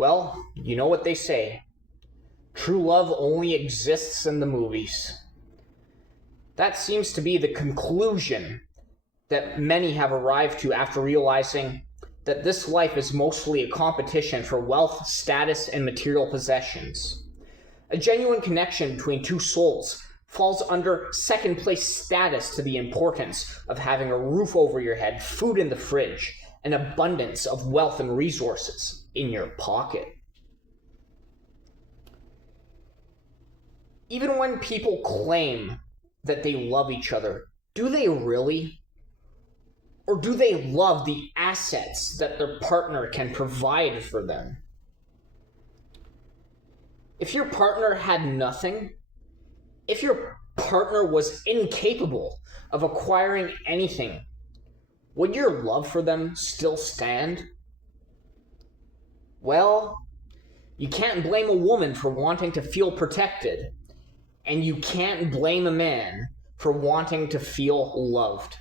Well, you know what they say. True love only exists in the movies. That seems to be the conclusion that many have arrived to after realizing that this life is mostly a competition for wealth, status, and material possessions. A genuine connection between two souls falls under second place status to the importance of having a roof over your head, food in the fridge, an abundance of wealth and resources in your pocket. Even when people claim that they love each other, do they really? Or do they love the assets that their partner can provide for them? If your partner had nothing, if your partner was incapable of acquiring anything, would your love for them still stand? Well, you can't blame a woman for wanting to feel protected, and you can't blame a man for wanting to feel loved.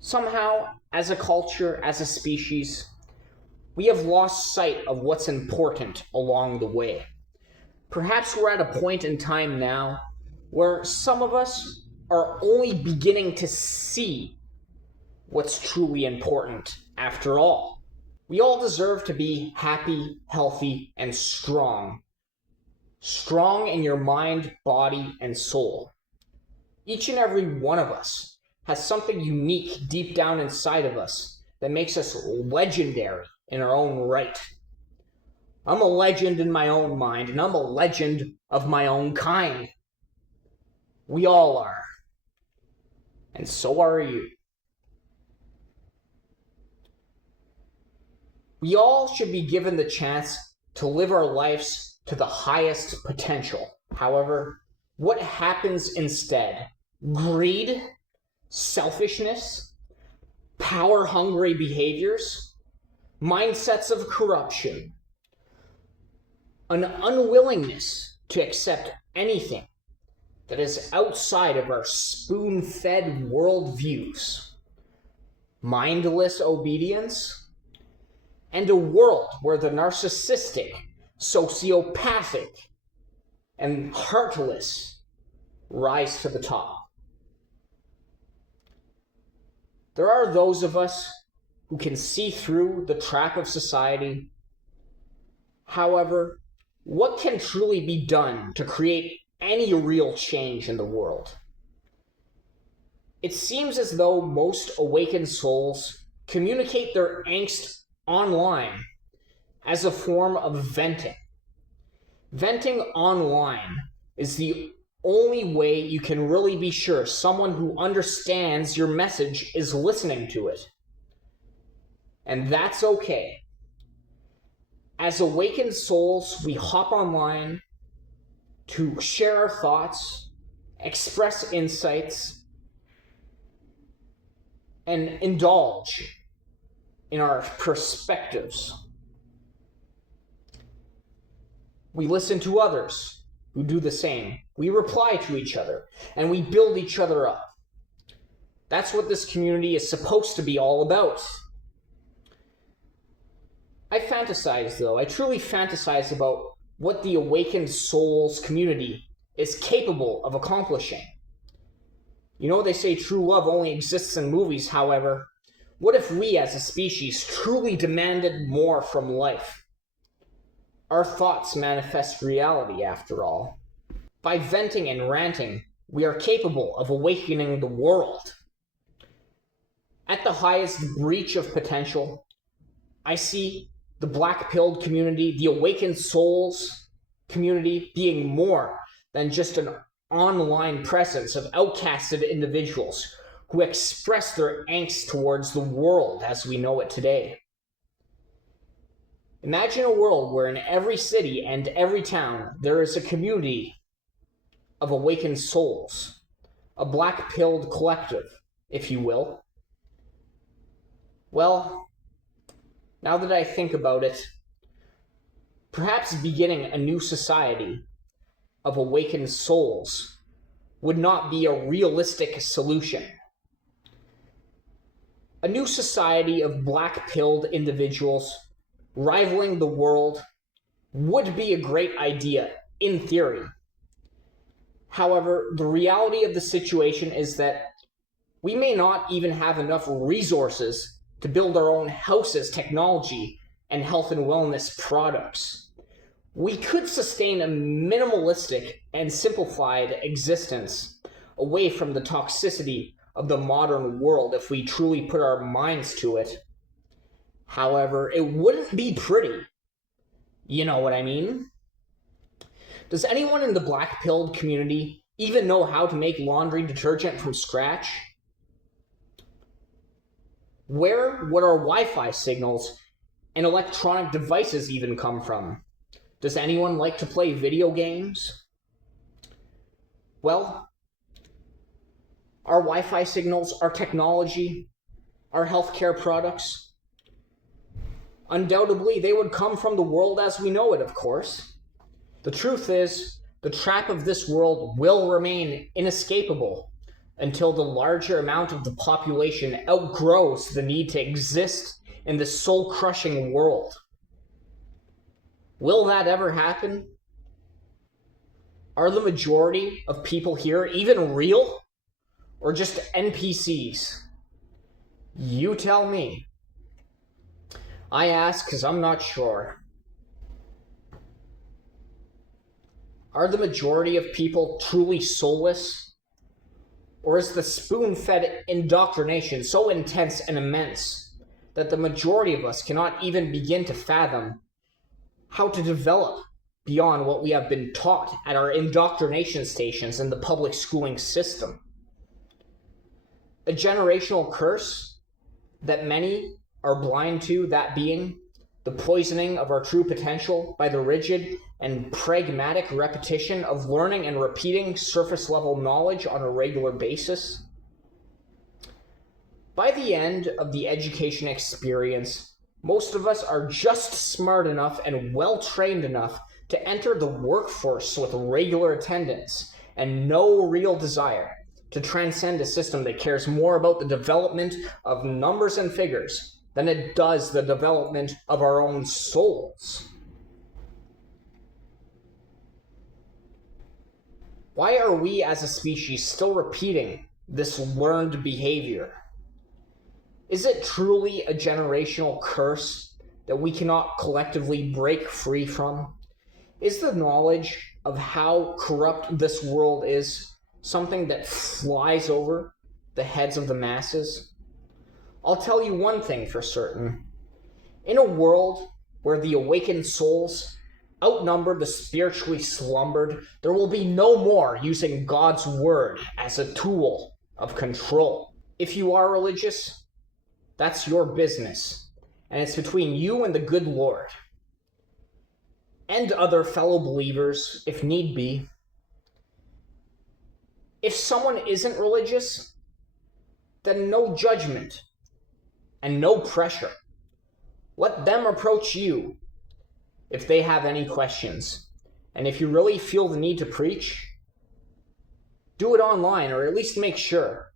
Somehow, as a culture, as a species, we have lost sight of what's important along the way. Perhaps we're at a point in time now where some of us are only beginning to see what's truly important after all. We all deserve to be happy, healthy, and strong. Strong in your mind, body, and soul. Each and every one of us has something unique deep down inside of us that makes us legendary in our own right. I'm a legend in my own mind, and I'm a legend of my own kind. We all are. And so are you. We all should be given the chance to live our lives to the highest potential. However, what happens instead? Greed? Selfishness? Power-hungry behaviors? Mindsets of corruption? An unwillingness to accept anything that is outside of our spoon-fed worldviews? Mindless obedience? And a world where the narcissistic, sociopathic, and heartless rise to the top. There are those of us who can see through the trap of society. However, what can truly be done to create any real change in the world? It seems as though most awakened souls communicate their angst online as a form of venting. Venting online is the only way you can really be sure someone who understands your message is listening to it. And that's okay. As awakened souls, we hop online to share our thoughts, express insights, and indulge in our perspectives. We listen to others who do the same. We reply to each other, and we build each other up. That's what this community is supposed to be all about. I truly fantasize about what the Awakened Souls community is capable of accomplishing. You know, they say true love only exists in movies, however. What if we as a species truly demanded more from life? Our thoughts manifest reality, after all. By venting and ranting, we are capable of awakening the world. At the highest reach of potential, I see the black-pilled community, the awakened souls community, being more than just an online presence of outcasted individuals who express their angst towards the world as we know it today. Imagine a world where in every city and every town there is a community of awakened souls, a black-pilled collective, if you will. Well, now that I think about it, perhaps beginning a new society of awakened souls would not be a realistic solution. A new society of black-pilled individuals rivaling the world would be a great idea, in theory. However, the reality of the situation is that we may not even have enough resources to build our own house's technology and health and wellness products. We could sustain a minimalistic and simplified existence away from the toxicity of the modern world if we truly put our minds to it. However, it wouldn't be pretty. You know what I mean? Does anyone in the black-pilled community even know how to make laundry detergent from scratch? Where would our Wi-Fi signals and electronic devices even come from? Does anyone like to play video games? Well, our Wi-Fi signals, our technology, our healthcare products, undoubtedly they would come from the world as we know it, of course. The truth is, the trap of this world will remain inescapable until the larger amount of the population outgrows the need to exist in this soul-crushing world. Will that ever happen? Are the majority of people here even real? Or just NPCs? You tell me. I ask because I'm not sure. Are the majority of people truly soulless? Or is the spoon-fed indoctrination so intense and immense that the majority of us cannot even begin to fathom how to develop beyond what we have been taught at our indoctrination stations in the public schooling system? A generational curse that many are blind to, that being the poisoning of our true potential by the rigid and pragmatic repetition of learning and repeating surface-level knowledge on a regular basis. By the end of the education experience, most of us are just smart enough and well-trained enough to enter the workforce with regular attendance and no real desire to transcend a system that cares more about the development of numbers and figures than it does the development of our own souls. Why are we as a species still repeating this learned behavior? Is it truly a generational curse that we cannot collectively break free from? Is the knowledge of how corrupt this world is something that flies over the heads of the masses? I'll tell you one thing for certain. In a world where the awakened souls outnumber the spiritually slumbered, there will be no more using God's word as a tool of control. If you are religious, that's your business, and it's between you and the good Lord, and other fellow believers, if need be. If someone isn't religious, then no judgment and no pressure. Let them approach you if they have any questions. And if you really feel the need to preach, do it online, or at least make sure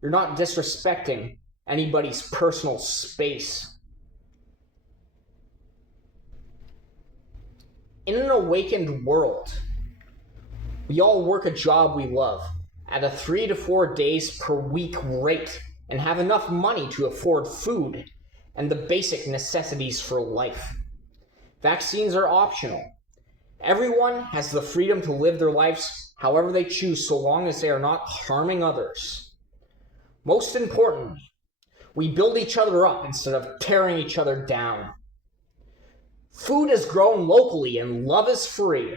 you're not disrespecting anybody's personal space. In an awakened world, we all work a job we love at a 3 to 4 days per week rate and have enough money to afford food and the basic necessities for life. Vaccines are optional. Everyone has the freedom to live their lives however they choose, so long as they are not harming others. Most importantly, we build each other up instead of tearing each other down. Food is grown locally and love is free.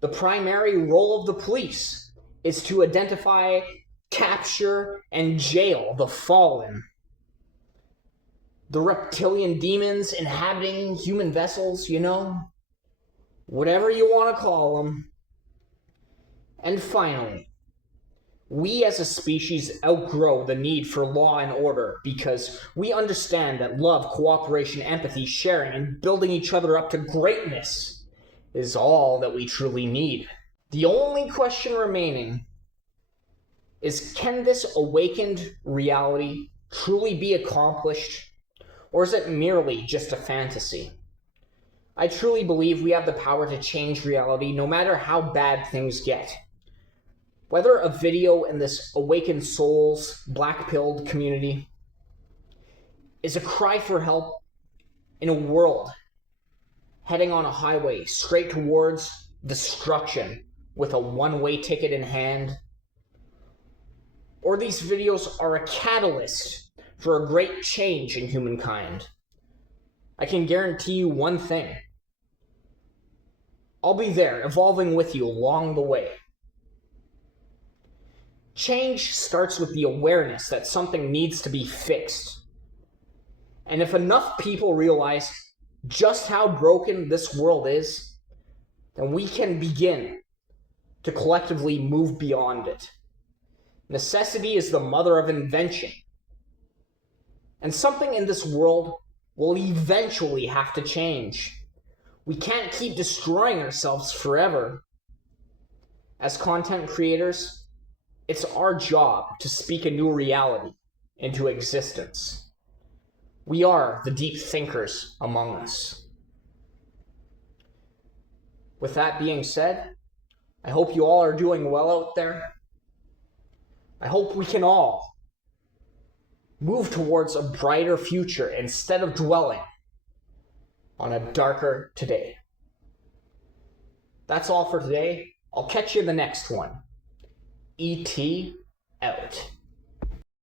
The primary role of the police is to identify, capture, and jail the fallen. The reptilian demons inhabiting human vessels, whatever you want to call them. And finally, we as a species outgrow the need for law and order because we understand that love, cooperation, empathy, sharing, and building each other up to greatness is all that we truly need. The only question remaining is, can this awakened reality truly be accomplished, Or is it merely just a fantasy? I truly believe we have the power to change reality no matter how bad things get. Whether a video in this Awakened Souls black-pilled community is a cry for help in a world heading on a highway straight towards destruction with a one-way ticket in hand, or these videos are a catalyst for a great change in humankind, I can guarantee you one thing. I'll be there, evolving with you along the way. Change starts with the awareness that something needs to be fixed. And if enough people realize just how broken this world is, then we can begin to collectively move beyond it. Necessity is the mother of invention. And something in this world will eventually have to change. We can't keep destroying ourselves forever. As content creators, it's our job to speak a new reality into existence. We are the deep thinkers among us. With that being said, I hope you all are doing well out there. I hope we can all move towards a brighter future instead of dwelling on a darker today. That's all for today. I'll catch you in the next one. ET out.